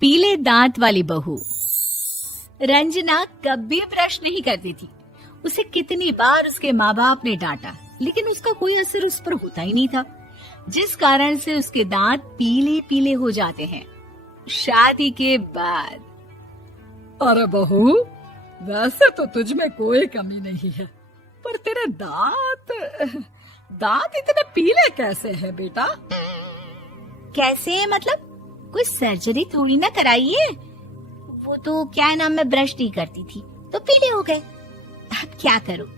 पीले दांत वाली बहू। रंजना कभी ब्रश नहीं करती थी। उसे कितनी बार उसके माँ बाप ने डांटा, लेकिन उसका कोई असर उस पर होता ही नहीं था, जिस कारण से उसके दांत पीले पीले हो जाते हैं। शादी के बाद अरे बहू, वैसे तो तुझ में कोई कमी नहीं है, पर तेरे दांत इतने पीले कैसे हैं बेटा? कैसे मतलब? कोई सर्जरी थोड़ी ना कराइए। वो तो क्या नाम, मैं ब्रश नहीं करती थी तो पीले हो गए। अब क्या करूं?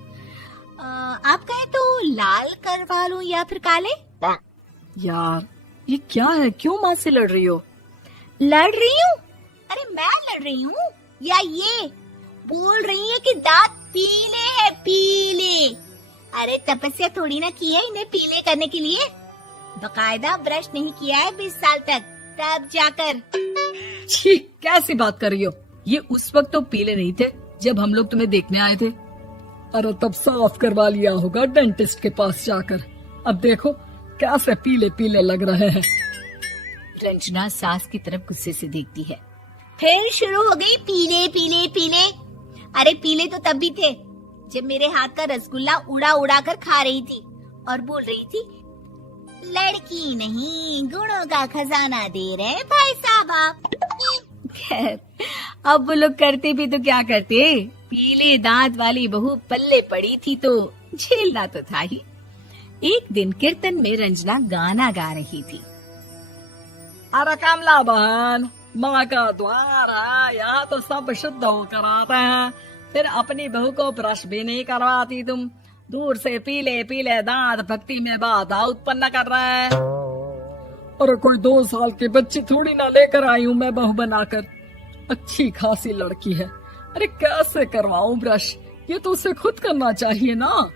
आप कहें तो लाल करवा लूं या फिर काले? यार ये क्या है, क्यों माँ से लड़ रही हो? लड़ रही हूँ? अरे मैं लड़ रही हूँ या ये बोल रही है कि दांत पीले हैं, पीले। अरे तपस्या थोड़ी ना की है इन्हें पीले करने के लिए। बकायदा ब्रश नहीं किया है 20 साल तक, तब जाकर। छी, कैसी बात कर रही हो? ये उस वक्त तो पीले नहीं थे जब हम लोग तुम्हें देखने आए थे। अरे तब साफ करवा लिया होगा डेंटिस्ट के पास जाकर। अब देखो कैसे पीले पीले लग रहे हैं। रंजना सास की तरफ गुस्से से देखती है। फिर शुरू हो गई पीले पीले पीले। अरे पीले तो तब भी थे जब मेरे हाथ का रसगुल्ला उड़ा उड़ा कर खा रही थी और बोल रही थी, लड़की नहीं गुणों का खजाना दे रहे भाई साहब आप। खैर, अब वो लोग करते भी तो क्या करते, पीले दांत वाली बहू पल्ले पड़ी थी तो झेलना तो था ही। एक दिन कीर्तन में रंजना गाना गा रही थी। अरे कमला बहन, माँ का द्वार है, यहाँ तो सब शुद्ध होकर आते हैं, फिर अपनी बहू को ब्रश भी नहीं करवाती तुम। दूर से पीले पीले दांत भक्ति में बाधा उत्पन्न कर रहे हैं। अरे कोई 2 साल की बच्ची थोड़ी ना लेकर आई हूँ मैं बहू बनाकर। अच्छी खासी लड़की है, अरे कैसे करवाऊं ब्रश? ये तो उसे खुद करना चाहिए ना।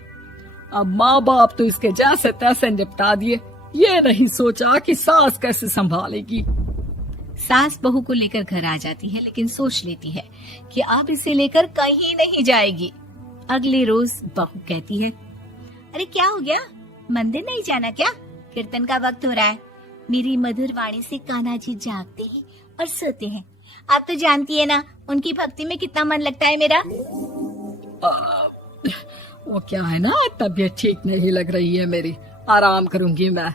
अब माँ बाप तो इसके जैसे तैसे निपटा दिए, ये नहीं सोचा कि सास कैसे संभालेगी। सास बहू को लेकर घर आ जाती है, लेकिन सोच लेती है कि अब इसे लेकर कहीं नहीं जाएगी। अगले रोज बहू कहती है, अरे क्या हो गया, मंदिर नहीं जाना क्या? कीर्तन का वक्त हो रहा है। मेरी मधुर वाणी से कान्हा जी जागते हैं और सोते हैं। आप तो जानती है ना उनकी भक्ति में कितना मन लगता है मेरा। वो क्या है ना, तबीयत ठीक नहीं लग रही है मेरी, आराम करूंगी मैं।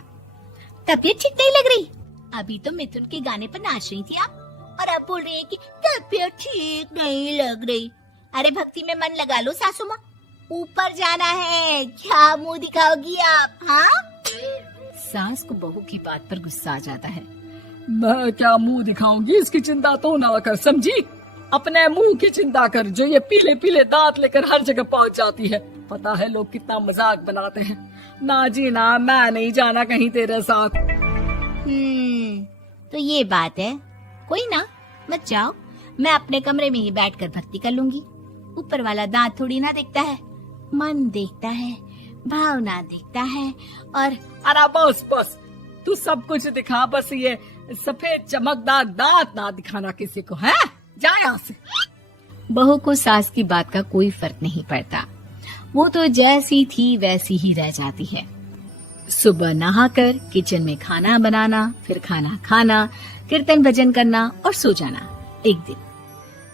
तबीयत ठीक नहीं लग रही? अभी तो मिथुन के गाने पर नाच रही थी आप, और अब बोल रही है कि तबीयत ठीक नहीं लग रही। अरे भक्ति में मन लगा लो सासू माँ, ऊपर जाना है, क्या मुंह दिखाओगी आप? हाँ? सास को बहू की बात पर गुस्सा आ जाता है। मैं क्या मुंह दिखाऊंगी, इसकी चिंता तो ना कर, समझी? अपने मुंह की चिंता कर, जो ये पीले पीले दांत लेकर हर जगह पहुंच जाती है। पता है लोग कितना मजाक बनाते हैं। ना जी ना, मैं नहीं जाना कहीं तेरे साथ। तो ये बात है, कोई ना, मत जाओ, मैं अपने कमरे में ही बैठकर भक्ति कर लूंगी। ऊपर वाला दांत थोड़ी ना देखता है, मन देखता है, भावना देखता है। और अरे बस बस, तू सब कुछ दिखा, बस ये सफेद चमकदार दांत ना दिखाना किसी को, है? जा यहाँ से। बहू को सास की बात का कोई फर्क नहीं पड़ता, वो तो जैसी थी वैसी ही रह जाती है। सुबह नहाकर किचन में खाना बनाना, फिर खाना खाना, कीर्तन भजन करना और सो जाना। एक दिन,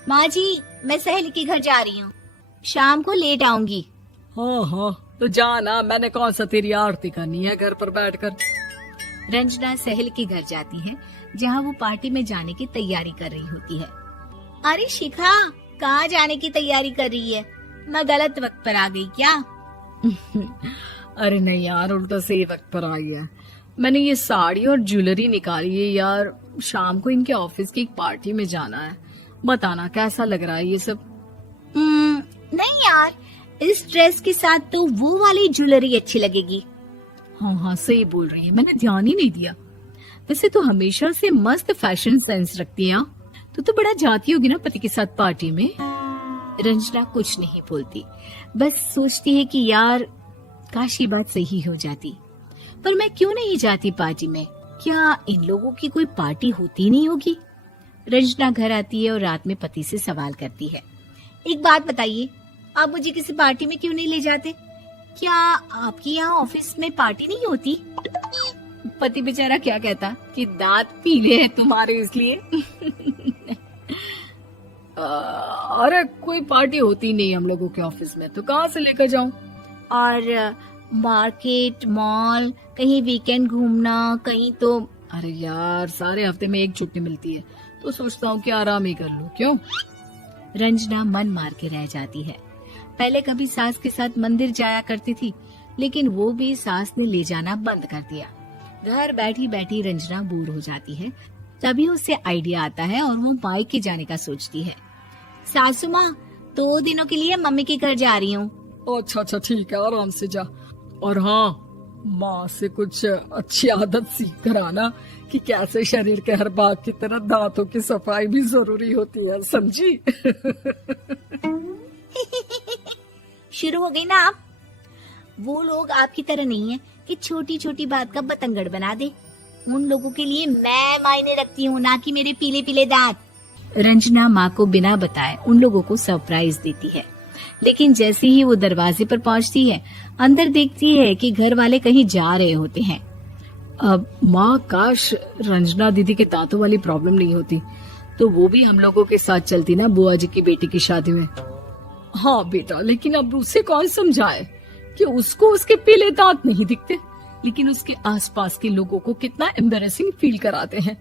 माँ जी मैं सहेली के घर जा रही हूँ, शाम को लेट आऊंगी। हाँ हाँ तो जाना, मैंने कौन सा तेरी आरती करनी है घर पर बैठकर। रंजना सहेली के घर जाती है, जहाँ वो पार्टी में जाने की तैयारी कर रही होती है। अरे शिखा, कहाँ जाने की तैयारी कर रही है? मैं गलत वक्त पर आ गई क्या? अरे नहीं यार, उल्टा सही वक्त पर आ गया। मैंने ये साड़ी और ज्वेलरी निकाली है यार, शाम को इनके ऑफिस की एक पार्टी में जाना है। बताना कैसा लग रहा है ये सब? नहीं यार, इस ड्रेस के साथ तो वो वाली ज्वेलरी अच्छी लगेगी। हाँ हाँ सही बोल रही है, मैंने ध्यान ही नहीं दिया। वैसे तो हमेशा से मस्त फैशन सेंस रखती है। तो बड़ा जाती होगी ना पति के साथ पार्टी में। रंजना कुछ नहीं बोलती, बस सोचती है कि यार काश ये बात सही हो जाती, पर मैं क्यों नहीं जाती पार्टी में? क्या इन लोगों की कोई पार्टी होती नहीं होगी? रंजना घर आती है और रात में पति से सवाल करती है, एक बात बताइए, आप मुझे किसी पार्टी में क्यों नहीं ले जाते? क्या आपके यहाँ ऑफिस में पार्टी नहीं होती? पति बेचारा क्या कहता कि दांत पीले हैं तुम्हारे इसलिए। अरे कोई पार्टी होती नहीं हम लोगों के ऑफिस में, तो कहाँ से लेकर जाऊं? और मार्केट, मॉल, कहीं वीकेंड घूमना, कहीं तो। अरे यार, सारे हफ्ते में एक छुट्टी मिलती है, तो सोचता हूँ कि आराम ही कर लूं। क्यों? रंजना मन मार के रह जाती है। पहले कभी सास के साथ मंदिर जाया करती थी, लेकिन वो भी सास ने ले जाना बंद कर दिया। घर बैठी बैठी रंजना बोर हो जाती है। तभी उसे आइडिया आता है और वो मायके जाने का सोचती है। सासू माँ, 2 दिनों के लिए मम्मी के घर जा रही हूँ। अच्छा अच्छा ठीक है, आराम से जा। और हाँ, माँ से कुछ अच्छी आदत सीख कर आना कि कैसे शरीर के हर भाग की तरह दांतों की सफाई भी जरूरी होती है, समझी? शुरू हो गई ना आप। वो लोग आपकी तरह नहीं है कि छोटी छोटी बात का बतंगड़ बना दे। उन लोगों के लिए मैं मायने रखती हूँ, ना कि मेरे पीले पीले दांत। रंजना माँ को बिना बताए उन लोगों को सरप्राइज देती है, लेकिन जैसे ही वो दरवाजे पर पहुँचती है, अंदर देखती है कि घर वाले कहीं जा रहे होते हैं। अब माँ, काश रंजना दीदी के दांतों वाली प्रॉब्लम नहीं होती, तो वो भी हम लोगों के साथ चलती ना बुआ जी की बेटी की शादी में। हाँ बेटा, लेकिन अब उसे कौन समझाए कि उसको उसके पीले दांत नहीं दिखते, लेकिन उसके आसपास के लोगों को कितना एम्बैरेसिंग फील कराते हैं।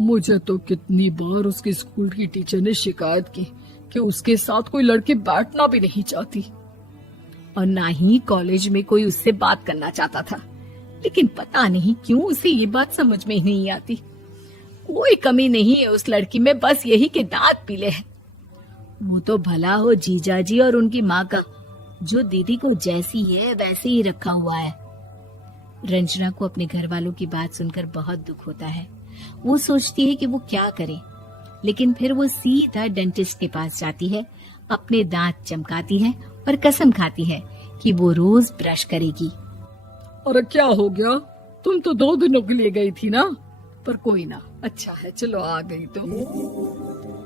मुझे तो कितनी बार उसके स्कूल की टीचर ने शिकायत की कि उसके साथ कोई लड़की बैठना भी नहीं चाहती, और ना ही कॉलेज में कोई उससे बात करना चाहता था। लेकिन पता नहीं क्यों उसे ये बात समझ में ही नहीं आती। कोई कमी नहीं है उस लड़की में, बस यही कि दांत पीले हैं। वो तो भला हो जीजा जी और उनकी माँ का, जो दीदी को जैसी है वैसे ही रखा हुआ है। रंजना को अपने घर वालों की बात सुनकर बहुत दुख होता है। वो सोचती है कि वो क्या करे, लेकिन फिर वो सीधा डेंटिस्ट के पास जाती है, अपने दांत चमकाती है और कसम खाती है कि वो रोज ब्रश करेगी। अरे क्या हो गया? तुम तो 2 दिनों के लिए गई थी ना, पर कोई ना, अच्छा है, चलो आ गई तो।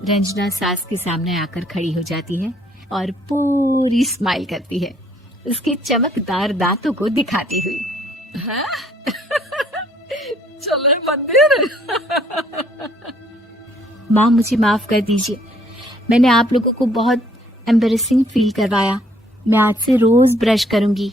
रंजना सास के सामने आकर खड़ी हो जाती है और पूरी स्माइल करती है, उसके चमकदार दांतों को दिखाती हुई। हैं? चले मंदिर। माँ, मुझे माफ कर दीजिए, मैंने आप लोगों को बहुत एम्बैरेसिंग फील करवाया। मैं आज से रोज ब्रश करूंगी।